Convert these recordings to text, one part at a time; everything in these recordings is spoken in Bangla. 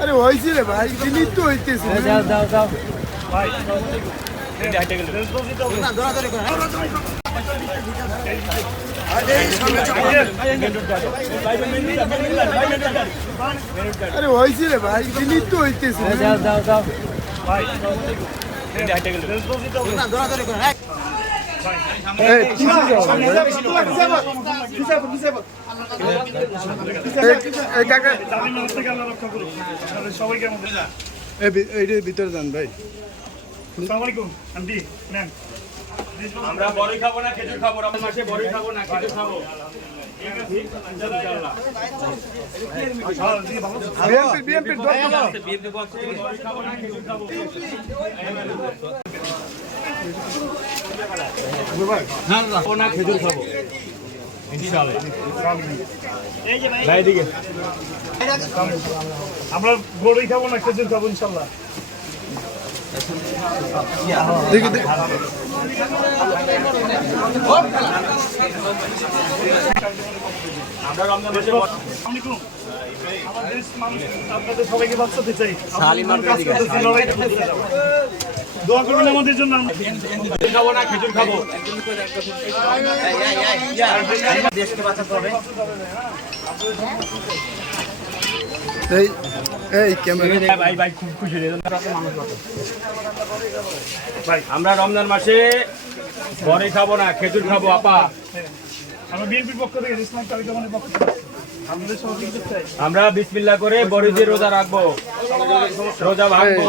আরে হয়েছে রে ভাই দিল্লি তো হইতেছে। দাও দাও দাও আরে হয়েছে রে ভাই দিল্লি তো হইতেছে। এই, কিসে যাও? এই, ভিতরে যান ভাই আমরা বড়ই খাব না খেজুর খাব রমজান মাসে বড়ই খাব না খেজুর খাব বিএনপি না খেজুর খাব আমরা গরুই খাব না খেজুর খাব। ইনশাল্লাহ দেখি আপনাদের সবাইকে বাঁচাতে চাই দোয়া করবেন আমাদের জন্য। খাব না খেজুর খাব। এই এই ক্যামেরা। ভাই ভাই খুব খুশি ভাই আমরা রমজান মাসে বড়ই খাব না খেজুর খাব আপা। আমরা বিএনপির পক্ষ থেকে ইসলাম মানে পক্ষ থেকে। আমরা বিসমিল্লা করে বড়ি দিয়ে রোজা রাখব। রোজা ভাঙবো।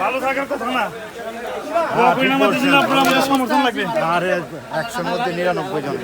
ভালো থাকার কথা না। সমর্থন লাগবে। আরে একশোর মধ্যে নিরানব্বই জন।